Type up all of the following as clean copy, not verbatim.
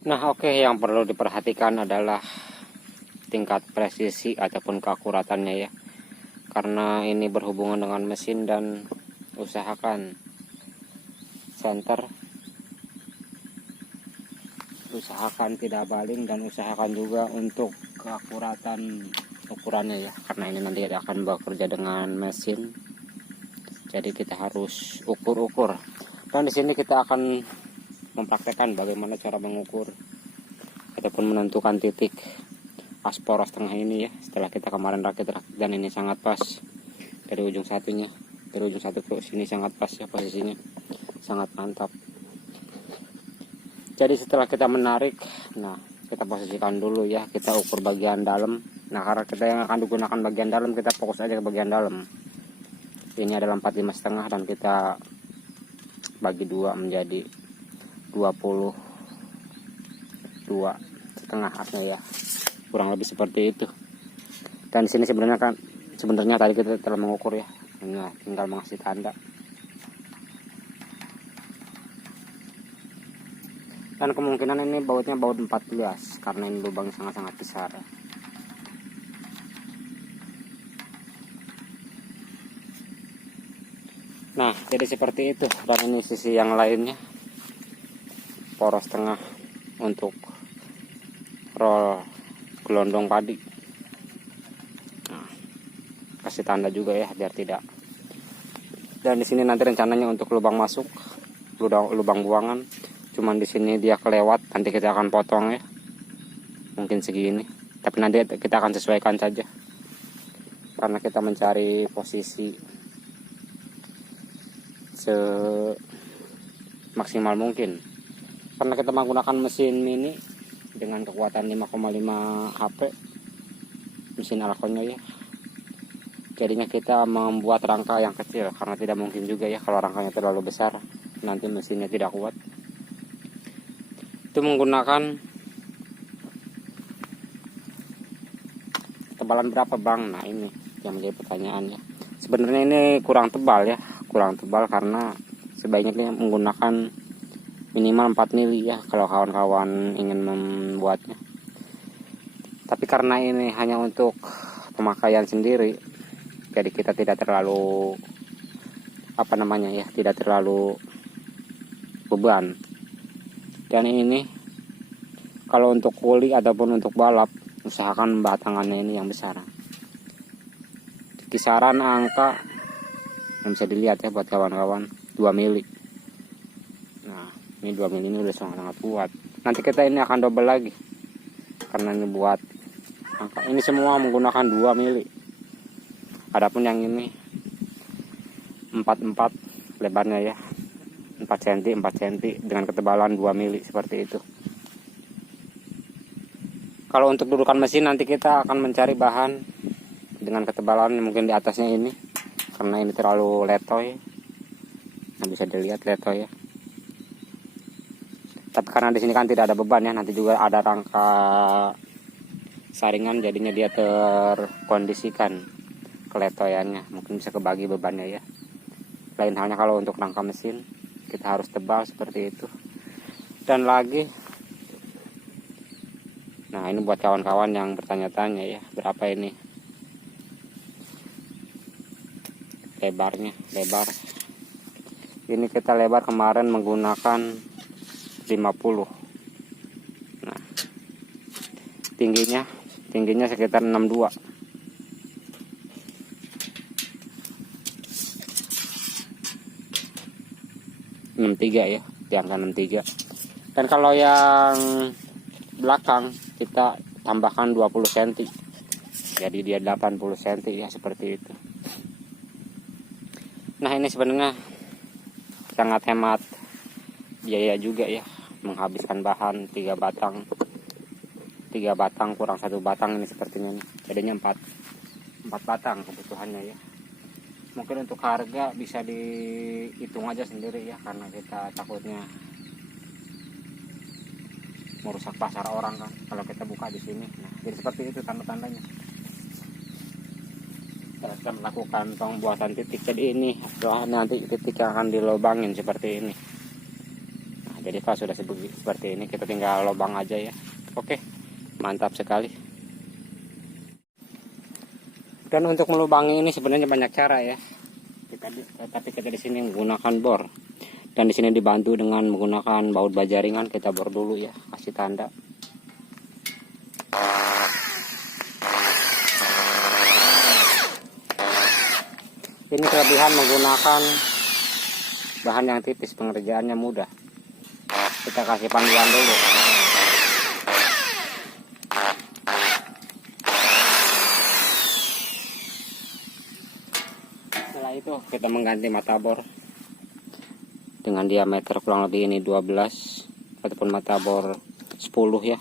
Nah, oke, yang perlu diperhatikan adalah tingkat presisi ataupun keakuratannya ya. Karena ini berhubungan dengan mesin, dan usahakan center, usahakan tidak baling, dan usahakan juga untuk keakuratan ukurannya ya. Karena ini nanti akan bekerja dengan mesin. Jadi kita harus ukur-ukur. Dan di sini kita akan mempraktekkan bagaimana cara mengukur ataupun menentukan titik poros tengah ini ya. Setelah kita kemarin rakit dan ini sangat pas dari ujung satunya, dari ujung satu ke sini sangat pas ya, posisinya sangat mantap. Jadi setelah kita menarik, nah kita posisikan dulu ya, kita ukur bagian dalam. Nah, karena kita yang akan digunakan bagian dalam, kita fokus aja ke bagian dalam. Ini adalah 45,5 dan kita bagi dua menjadi 22,5 asnya ya, kurang lebih seperti itu. Dan di sini sebenarnya tadi kita telah mengukur ya, nah, tinggal mengasih tanda. Dan kemungkinan ini bautnya baut 14 karena ini lubangnya sangat-sangat besar. Nah, jadi seperti itu. Dan ini sisi yang lainnya, poros tengah untuk roll gelondong padi. Nah, kasih tanda juga ya biar tidak. Dan di sini nanti rencananya untuk lubang masuk, lubang buangan. Cuman di sini dia kelewat, nanti kita akan potong ya. Mungkin segini. Tapi nanti kita akan sesuaikan saja. Karena kita mencari posisi semaksimal mungkin. Karena kita menggunakan mesin mini dengan kekuatan 5,5 HP, mesin Alconyo ya. Jadinya kita membuat rangka yang kecil, karena tidak mungkin juga ya kalau rangkanya terlalu besar, nanti mesinnya tidak kuat. Itu menggunakan tebalan berapa bang? Nah, ini yang menjadi pertanyaan ya. Sebenarnya ini kurang tebal ya, kurang tebal karena sebaiknya menggunakan minimal 4 mili ya kalau kawan-kawan ingin membuatnya. Tapi karena ini hanya untuk pemakaian sendiri, jadi kita tidak terlalu tidak terlalu beban. Dan ini kalau untuk kuli ataupun untuk balap, usahakan batangannya ini yang besar. Kisaran angka yang bisa dilihat ya buat kawan-kawan, 2 mili. Nah, ini 2 mili ini udah sangat-sangat kuat. Nanti kita ini akan double lagi, karena ini buat angka. Ini semua menggunakan 2 mili. Adapun yang ini 44 lebarnya ya, 4 cm 4 cm dengan ketebalan 2 mili seperti itu. Kalau untuk dudukan mesin nanti kita akan mencari bahan dengan ketebalan mungkin di atasnya ini, karena ini terlalu letoy. Nah, bisa dilihat letoy ya. Tapi karena di sini kan tidak ada beban ya, nanti juga ada rangka saringan, jadinya dia terkondisikan keletoyannya, mungkin bisa kebagi bebannya ya. Lain halnya kalau untuk rangka mesin, kita harus tebal seperti itu. Dan lagi, nah ini buat kawan-kawan yang bertanya-tanya ya, berapa ini lebarnya. Ini kita lebar kemarin menggunakan 50. Nah, tingginya sekitar 62. 63 ya, di angka 63. Dan kalau yang belakang kita tambahkan 20 cm, jadi dia 80 cm ya, seperti itu. Nah, ini sebenarnya sangat hemat biaya juga ya, menghabiskan bahan 3 batang kurang 1 batang ini sepertinya nih, jadinya 4 batang kebutuhannya ya. Mungkin untuk harga bisa dihitung aja sendiri ya, karena kita takutnya merusak pasar orang kan kalau kita buka di sini. Nah, jadi seperti itu tanda-tandanya. Kita akan melakukan pembuatan titik. Jadi ini adalah nanti titik yang akan dilobangin seperti ini. Nah, Jadi kalau sudah seperti ini kita tinggal lubang aja ya. Oke, mantap sekali. Dan untuk melubangi ini sebenarnya banyak cara ya. Tapi kita di sini menggunakan bor. Dan di sini dibantu dengan menggunakan baut baja ringan. Kita bor dulu ya, kasih tanda. Ini kelebihan menggunakan bahan yang tipis, pengerjaannya mudah. Kita kasih panduan dulu. Setelah itu kita mengganti mata bor dengan diameter kurang lebih ini 12 ataupun mata bor 10 ya.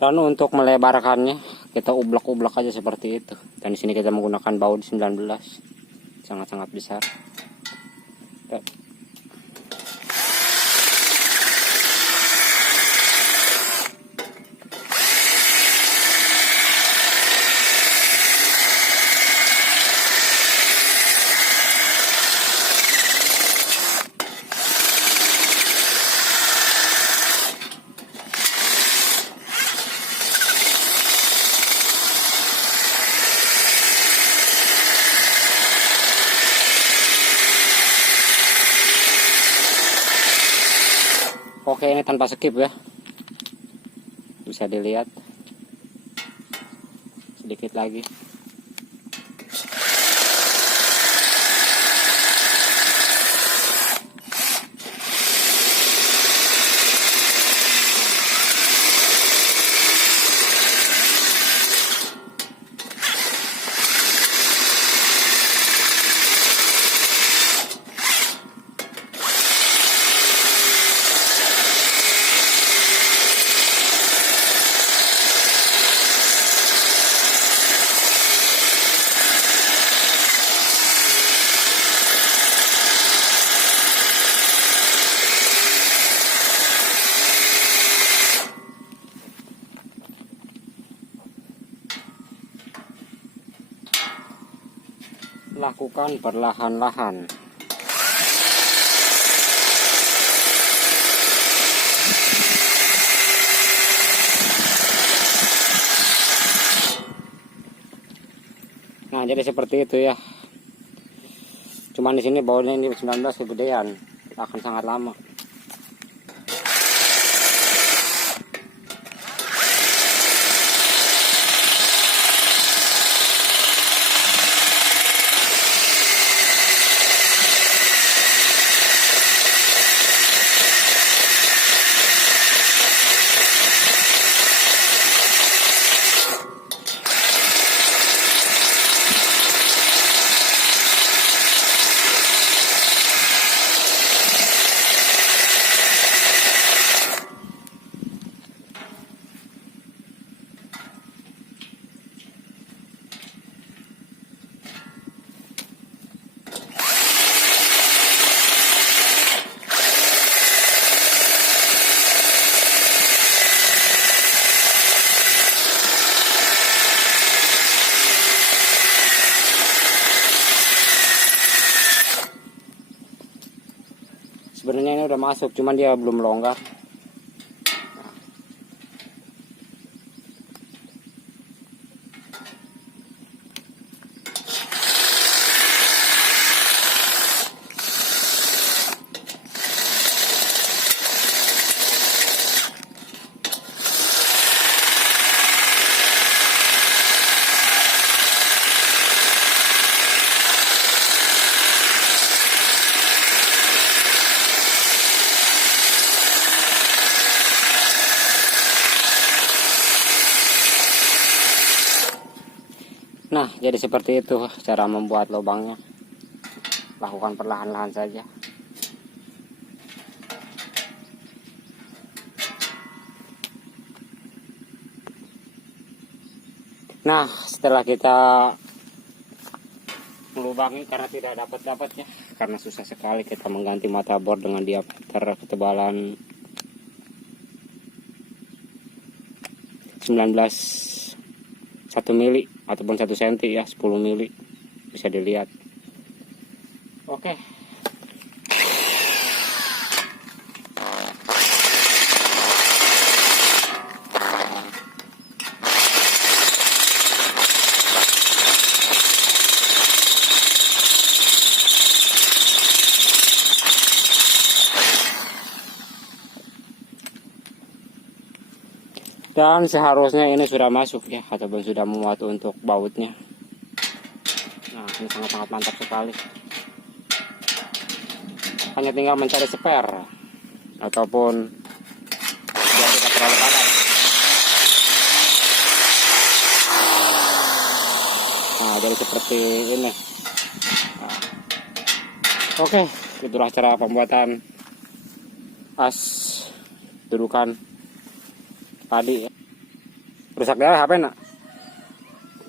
Dan untuk melebarkannya kita ublak-ublak aja seperti itu. Dan di sini kita menggunakan baut 19, sangat-sangat besar. Oke, ini tanpa skip ya, bisa dilihat sedikit lagi. Lakukan perlahan-lahan. Nah, jadi seperti itu ya. Cuman di sini bautnya ini 19 kegedean, akan sangat lama. Sebenarnya ini udah masuk, cuman dia belum longgar. Nah, jadi seperti itu cara membuat lubangnya. Lakukan perlahan-lahan saja. Nah, setelah kita melubangi karena tidak dapat ya, karena susah sekali kita mengganti mata bor dengan diameter ketebalan 1 mili ataupun 1 cm ya, 10 mili bisa dilihat. Oke. Dan seharusnya ini sudah masuk ya, ataupun sudah muat untuk bautnya. Nah, ini sangat-sangat mantap sekali. Hanya tinggal mencari spare ataupun biar tidak terlalu padat. Nah, jadi seperti ini. Nah, oke, itulah cara pembuatan as dudukan padi. Rusak darah HP nak.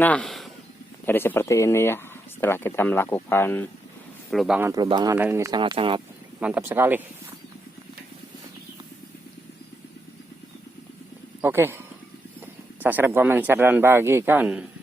Nah, jadi seperti ini ya, setelah kita melakukan pelubangan-pelubangan, dan ini sangat-sangat mantap sekali. Oke, subscribe, komen, share, dan bagikan.